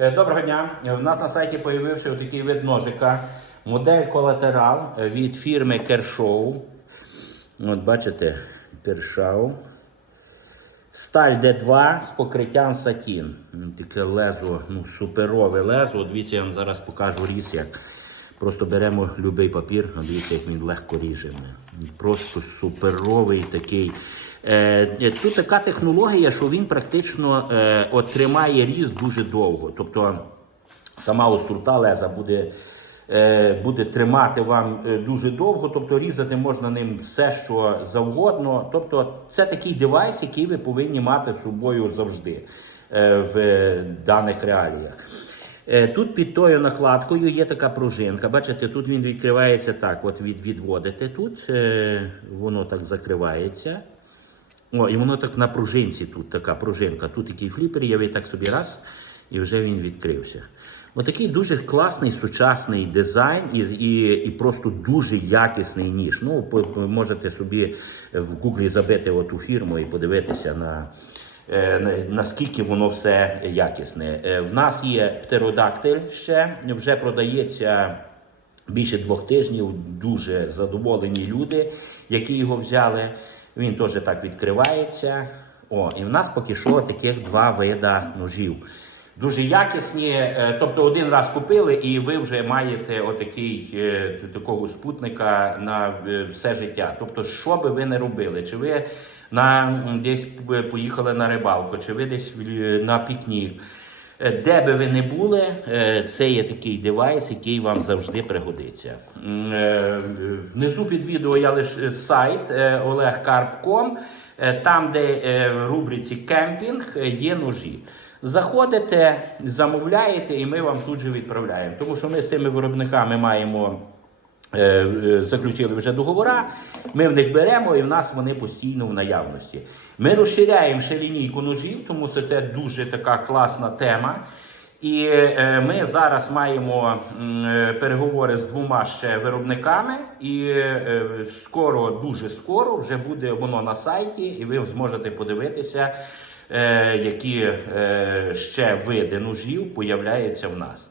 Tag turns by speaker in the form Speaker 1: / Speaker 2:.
Speaker 1: Е, Доброго дня. У нас на сайті з'явився такий вид ножика. Модель колатерал від фірми Kershaw. От бачите, Kershaw. Сталь D2 з покриттям сатін. Таке лезо, ну суперове лезо. Дивіться, я вам зараз покажу різ, як просто беремо будь-який папір, дивіться, як він легко ріже. Просто суперовий такий. Е, е, тут така технологія, що він практично е, от, тримає різ дуже довго. Тобто сама острута леза буде, буде тримати вам дуже довго, тобто різати можна ним все, що завгодно. Тобто, це такий девайс, який ви повинні мати з собою завжди в даних реаліях. Тут під тою накладкою є така пружинка. Бачите, тут він відкривається так. От від, відводите тут, воно так закривається. О, і воно так на пружинці тут така пружинка. Тут такий фліпер, ви так собі раз, і вже він відкрився. Отакий дуже класний сучасний дизайн і, і, і просто дуже якісний ніж. Ну, по- можете собі в Гуглі забити оту фірму і подивитися на. е, Наскільки воно все якісне. Е, В нас є птеродактиль ще, вже продається більше двох тижнів. Дуже задоволені люди, які його взяли. Він теж так відкривається. О, і в нас поки що таких два вида ножів. Дуже якісні. е, Тобто один раз купили, і ви вже маєте отакий е, такого спутника на е, все життя. Тобто, що би ви не робили, чи ви на десь поїхали на рибалку, чи ви десь на пікнік. Е, Де би ви не були, е, це є такий девайс, який вам завжди пригодиться. Е, Внизу під відео я лише сайт olegkarp.com, е, там, де в рубриці кемпінг є ножі. Заходите, замовляєте, і ми вам тут же відправляємо. Тому що ми з тими виробниками маємо. Е, е, Заключили вже договора, ми в них беремо і в нас вони постійно в наявності. Ми розширяємо ще лінійку ножів, тому це те дуже така класна тема. І е, ми зараз маємо переговори з двома ще виробниками, і скоро, дуже скоро, вже буде воно на сайті, і ви зможете подивитися, які ще види ножів появляються в нас.